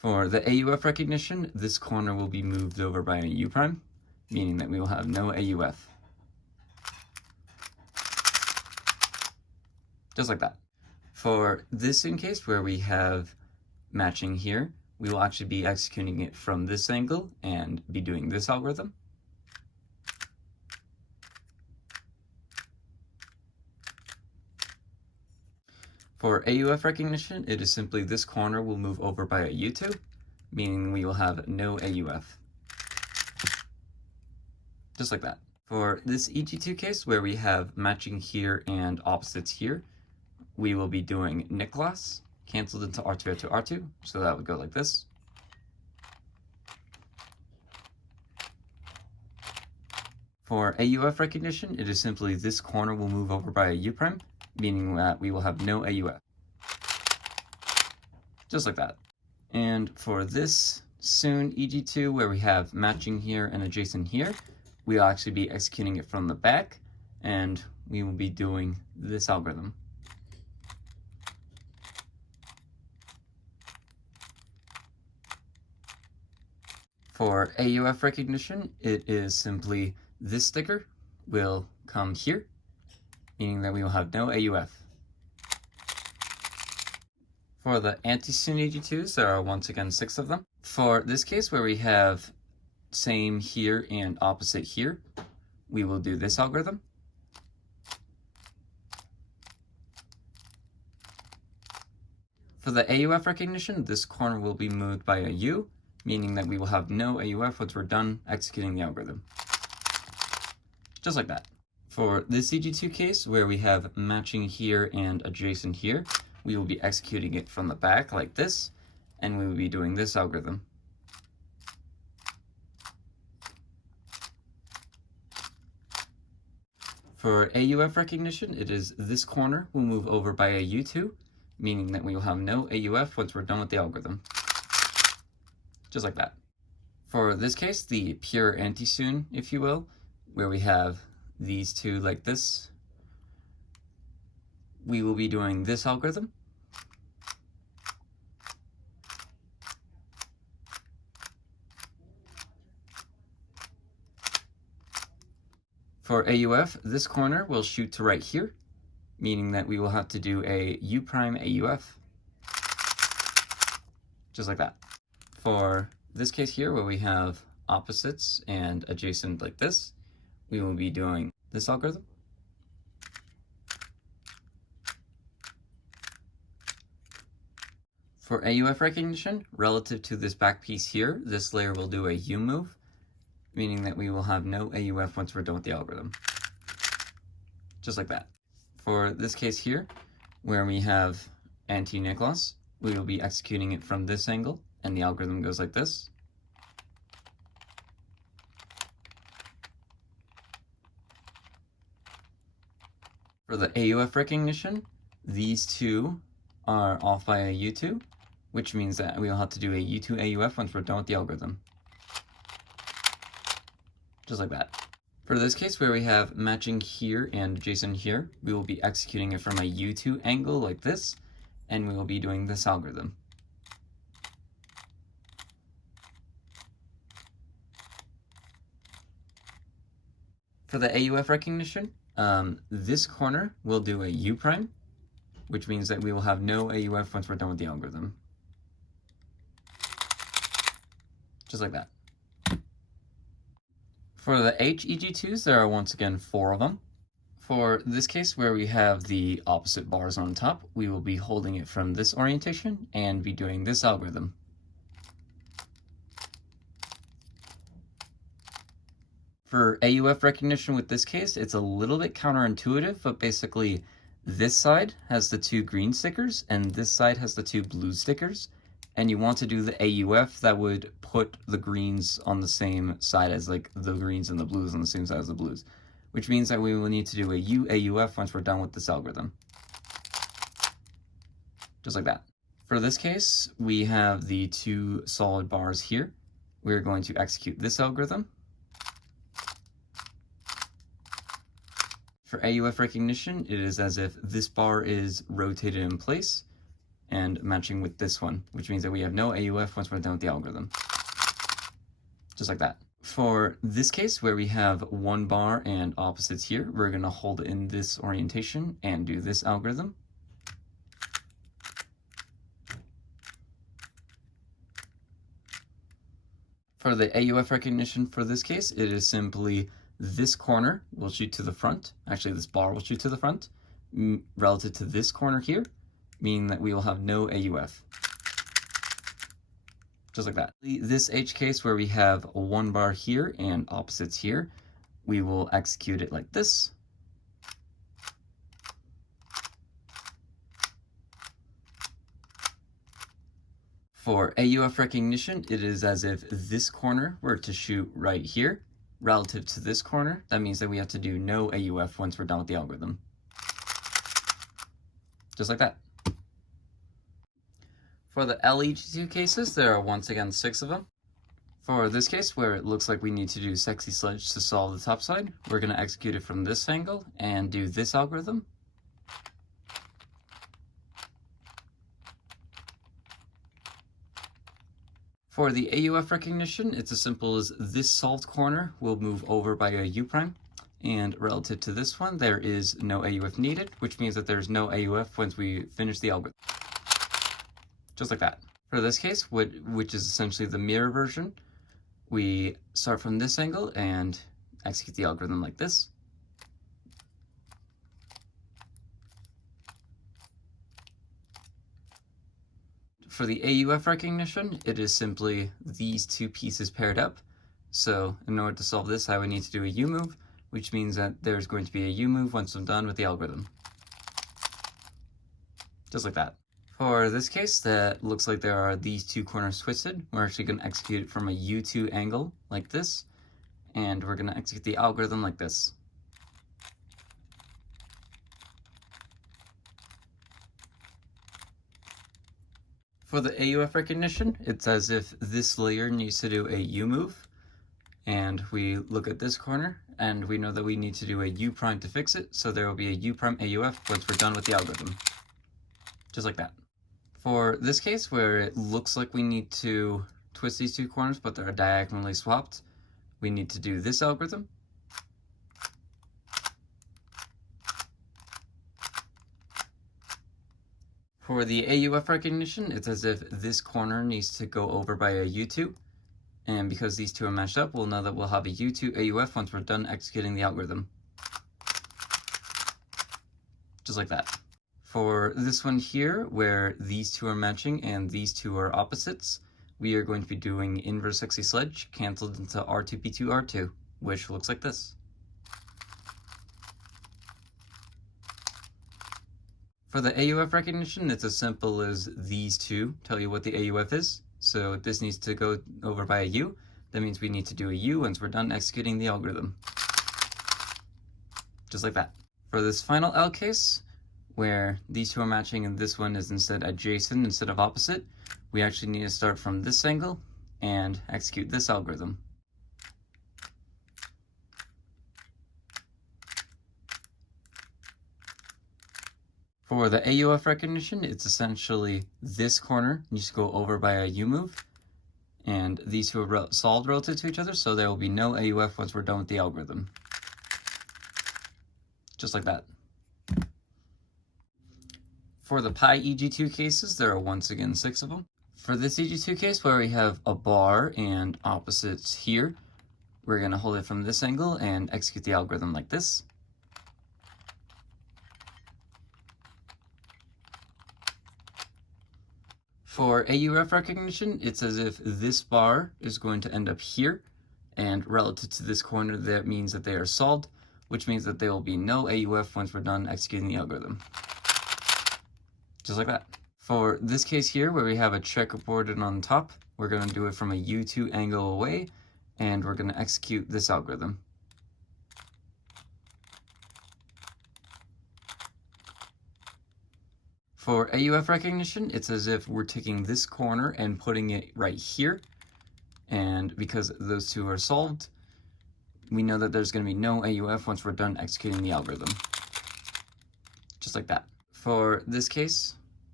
For the AUF recognition, this corner will be moved over by a U prime, meaning that we will have no AUF. Just like that. For this Sune case where we have matching here, we will actually be executing it from this angle and be doing this algorithm. For AUF recognition, it is simply this corner will move over by a U2, meaning we will have no AUF. Just like that. For this EG2 case, where we have matching here and opposites here, we will be doing nick loss, canceled into R2, R2, R2, so that would go like this. For AUF recognition, it is simply this corner will move over by a U prime, meaning that we will have no AUF. Just like that. And for this Sune EG2, where we have matching here and adjacent here, we'll actually be executing it from the back, and we will be doing this algorithm. For AUF recognition, it is simply this sticker will come here, meaning that we will have no AUF. For the Anti-Sune EG2s, there are once again 6 of them. For this case where we have same here and opposite here, we will do this algorithm. For the AUF recognition, this corner will be moved by a U, meaning that we will have no AUF once we're done executing the algorithm. Just like that. For this EG2 case, where we have matching here and adjacent here, we will be executing it from the back like this, and we will be doing this algorithm. For AUF recognition, it is this corner will move over by a U2, meaning that we will have no AUF once we're done with the algorithm. Just like that. For this case, the pure Anti-Sune, if you will, where we have these two like this, we will be doing this algorithm. For AUF, this corner will shoot to right here, meaning that we will have to do a U prime AUF. Just like that. For this case here, where we have opposites and adjacent like this, we will be doing this algorithm. For AUF recognition, relative to this back piece here, this layer will do a U move, meaning that we will have no AUF once we're done with the algorithm. Just like that. For this case here, where we have anti-nick loss, we will be executing it from this angle, and the algorithm goes like this. For the AUF recognition, these two are off by a U2, which means that we'll have to do a U2 AUF once we're done with the algorithm. Just like that. For this case, where we have matching here and adjacent here, we will be executing it from a U2 angle like this, and we will be doing this algorithm. For the AUF recognition, this corner will do a U prime, which means that we will have no AUF once we're done with the algorithm. Just like that. For the HEG2s, there are once again 4 of them. For this case, where we have the opposite bars on top, we will be holding it from this orientation and be doing this algorithm. For AUF recognition with this case, it's a little bit counterintuitive, but basically this side has the 2 green stickers and this side has the 2 blue stickers. And you want to do the AUF that would put the greens on the same side as like the greens and the blues on the same side as the blues, which means that we will need to do a U AUF once we're done with this algorithm. Just like that. For this case, we have the 2 solid bars here. We're going to execute this algorithm. For AUF recognition, it is as if this bar is rotated in place, and matching with this one, which means that we have no AUF once we're done with the algorithm. Just like that. For this case, where we have one bar and opposites here, we're going to hold it in this orientation and do this algorithm. For the AUF recognition for this case, it is simply this corner will shoot to the front. Actually, this bar will shoot to the front relative to this corner here, meaning that we will have no AUF. Just like that. This H case where we have one bar here and opposites here, we will execute it like this. For AUF recognition, it is as if this corner were to shoot right here relative to this corner. That means that we have to do no AUF once we're done with the algorithm. Just like that. For the LEG2 cases, there are once again 6 of them. For this case, where it looks like we need to do sexy sledge to solve the top side, we're going to execute it from this angle and do this algorithm. For the AUF recognition, it's as simple as this solved corner will move over by a U prime, and relative to this one, there is no AUF needed, which means that there's no AUF once we finish the algorithm. Just like that. For this case, which is essentially the mirror version, we start from this angle and execute the algorithm like this. For the AUF recognition, it is simply these two pieces paired up. So in order to solve this, I would need to do a U move, which means that there's going to be a U move once I'm done with the algorithm. Just like that. For this case, that looks like there are these two corners twisted. We're actually going to execute it from a U2 angle like this, and we're going to execute the algorithm like this. For the AUF recognition, it's as if this layer needs to do a U move, and we look at this corner, and we know that we need to do a U prime to fix it, so there will be a U prime AUF once we're done with the algorithm. Just like that. For this case, where it looks like we need to twist these two corners, but they're diagonally swapped, we need to do this algorithm. For the AUF recognition, it's as if this corner needs to go over by a U2, and because these two are matched up, we'll know that we'll have a U2 AUF once we're done executing the algorithm. Just like that. For this one here, where these two are matching and these two are opposites, we are going to be doing inverse sexy sledge canceled into R2P2 R2, which looks like this. For the AUF recognition, it's as simple as these two tell you what the AUF is. So this needs to go over by a U. That means we need to do a U once we're done executing the algorithm. Just like that. For this final L case, where these two are matching and this one is instead adjacent instead of opposite, we actually need to start from this angle and execute this algorithm. For the AUF recognition, it's essentially this corner needs to go over by a U move, and these two are solved relative to each other, so there will be no AUF once we're done with the algorithm. Just like that. For the Pi EG2 cases, there are once again 6 of them. For this EG2 case, where we have a bar and opposites here, we're going to hold it from this angle and execute the algorithm like this. For AUF recognition, it's as if this bar is going to end up here, and relative to this corner, that means that they are solved, which means that there will be no AUF once we're done executing the algorithm. Just like that. For this case here, where we have a checkerboard on top, we're going to do it from a U2 angle away, and we're going to execute this algorithm. For AUF recognition, it's as if we're taking this corner and putting it right here, and because those two are solved, we know that there's going to be no AUF once we're done executing the algorithm. Just like that. For this case,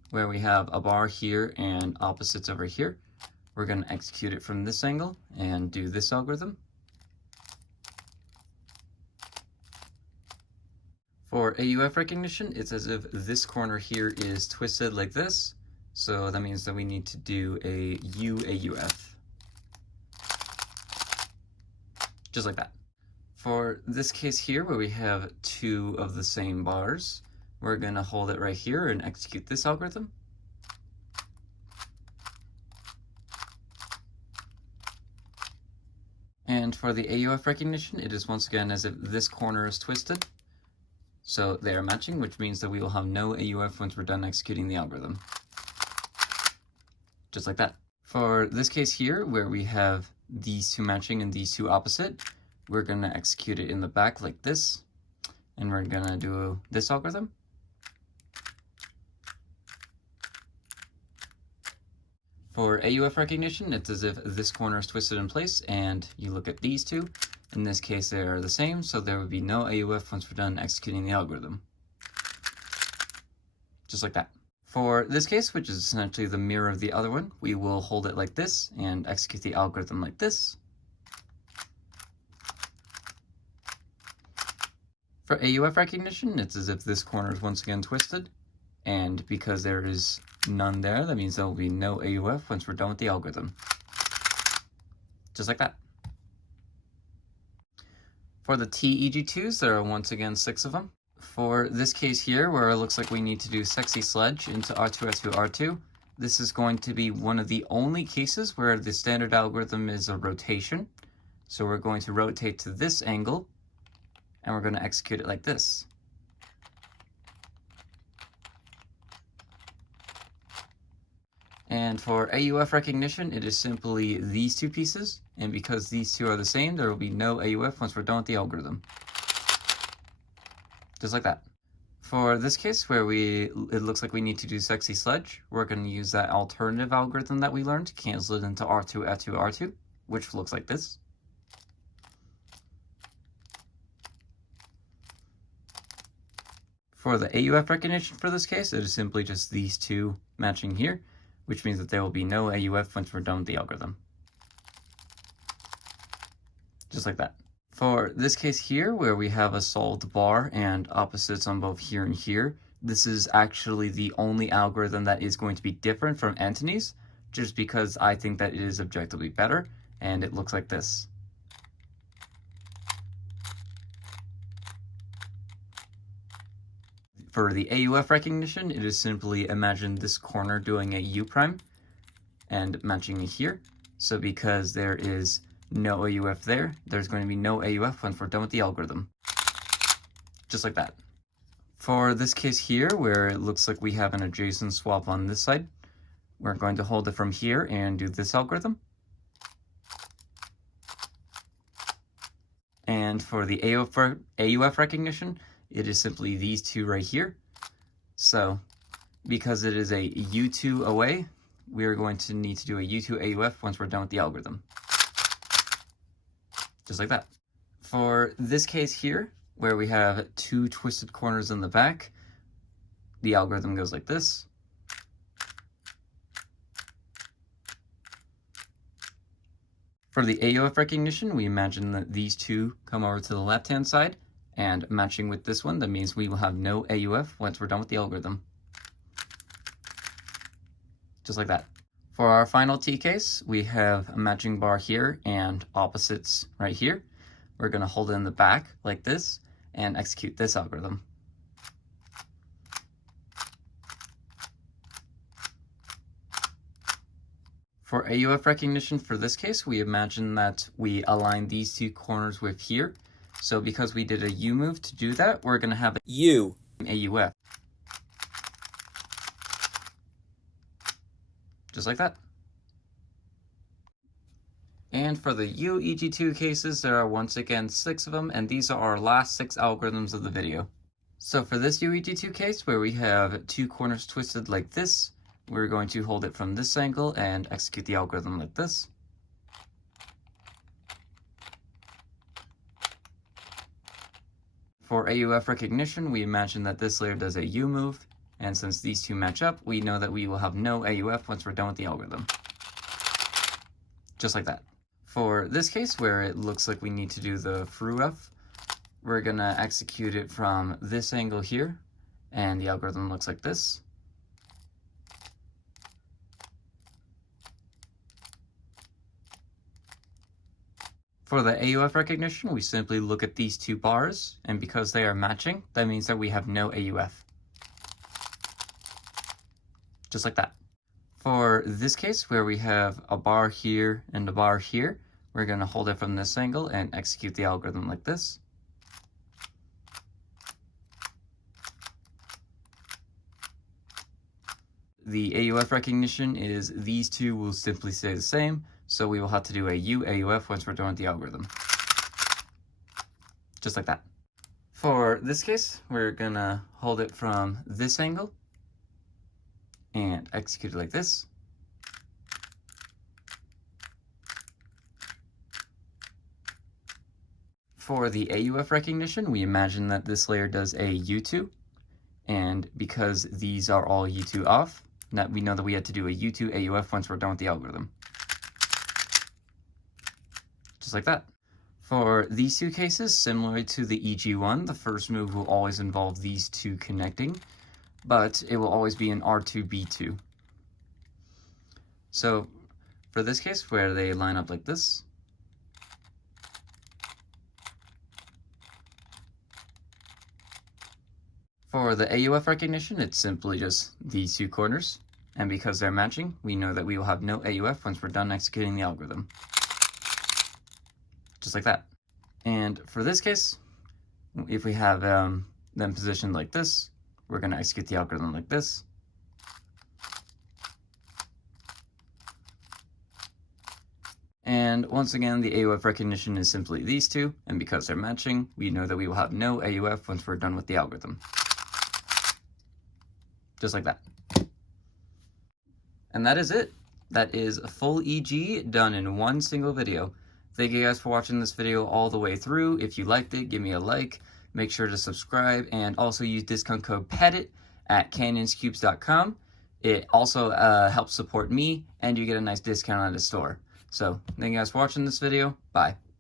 where we have a bar here and opposites over here. We're going to execute it from this angle and do this algorithm. For AUF recognition, it's as if this corner here is twisted like this. So that means that we need to do a UAUF. Just like that. For this case here, where we have two of the same bars, we're going to hold it right here and execute this algorithm. And for the AUF recognition, it is once again as if this corner is twisted. So they are matching, which means that we will have no AUF once we're done executing the algorithm. Just like that. For this case here, where we have these two matching and these two opposite, we're going to execute it in the back like this. And we're going to do this algorithm. For AUF recognition, it's as if this corner is twisted in place, and you look at these two. In this case, they are the same, so there would be no AUF once we're done executing the algorithm. Just like that. For this case, which is essentially the mirror of the other one, we will hold it like this and execute the algorithm like this. For AUF recognition, it's as if this corner is once again twisted, and because there is none there, that means there will be no AUF once we're done with the algorithm. Just like that. For the TEG2s, there are once again 6 of them. For this case here, where it looks like we need to do sexy sledge into R2, R2, R2, this is going to be one of the only cases where the standard algorithm is a rotation. So we're going to rotate to this angle, and we're going to execute it like this. And for AUF recognition, it is simply these two pieces, and because these two are the same, there will be no AUF once we're done with the algorithm. Just like that. For this case, where it looks like we need to do sexy sledge, we're going to use that alternative algorithm that we learned to cancel it into R2, R2, R2, which looks like this. For the AUF recognition for this case, it is simply just these two matching here, which means that there will be no AUF once we're done with the algorithm. Just like that. For this case here, where we have a solved bar and opposites on both here and here, this is actually the only algorithm that is going to be different from Antony's, just because I think that it is objectively better, and it looks like this. For the AUF recognition, it is simply imagine this corner doing a U prime and matching it here. So because there is no AUF there, there's going to be no AUF once we're done with the algorithm. Just like that. For this case here, where it looks like we have an adjacent swap on this side, we're going to hold it from here and do this algorithm. And for the AUF recognition, it is simply these two right here. So because it is a U2 away, we are going to need to do a U2 AUF once we're done with the algorithm. Just like that. For this case here, where we have two twisted corners in the back, the algorithm goes like this. For the AUF recognition, we imagine that these two come over to the left-hand side, and matching with this one, that means we will have no AUF once we're done with the algorithm. Just like that. For our final T case, we have a matching bar here and opposites right here. We're going to hold it in the back like this and execute this algorithm. For AUF recognition for this case, we imagine that we align these two corners with here. So because we did a U move to do that, we're going to have a U AUF. Just like that. And for the UEG2 cases, there are once again 6 of them, and these are our last 6 algorithms of the video. So for this UEG2 case, where we have two corners twisted like this, we're going to hold it from this angle and execute the algorithm like this. For AUF recognition, we imagine that this layer does a U move, And since these two match up, we know that we will have no AUF once we're done with the algorithm. Just like that. For this case, where it looks like we need to do the FRUF, we're going to execute it from this angle here, and the algorithm looks like this. For the AUF recognition, we simply look at these two bars, and because they are matching, that means that we have no AUF. Just like that. For this case, where we have a bar here and a bar here, we're going to hold it from this angle and execute the algorithm like this. The AUF recognition is these two will simply stay the same, so we will have to do a UAUF once we're done with the algorithm. Just like that. For this case, we're gonna hold it from this angle and execute it like this. For the AUF recognition, we imagine that this layer does a U2, and because these are all U2 off, that we know that we had to do a U2 AUF once we're done with the algorithm. Just like that. For these two cases, similar to the EG1, the first move will always involve these two connecting, but it will always be an R2B2. So for this case, where they line up like this, for the AUF recognition, it's simply just these two corners, and because they're matching, we know that we will have no AUF once we're done executing the algorithm. Just like that. And for this case, if we have them positioned like this, we're going to execute the algorithm like this. And once again, the AUF recognition is simply these two, and because they're matching, we know that we will have no AUF once we're done with the algorithm. Just like that. And that is it. That is a full EG done in one single video. Thank you guys for watching this video all the way through. If you liked it, give me a like. Make sure to subscribe and also use discount code PEDIT at canyonscubes.com. It also helps support me and you get a nice discount at the store. So thank you guys for watching this video. Bye.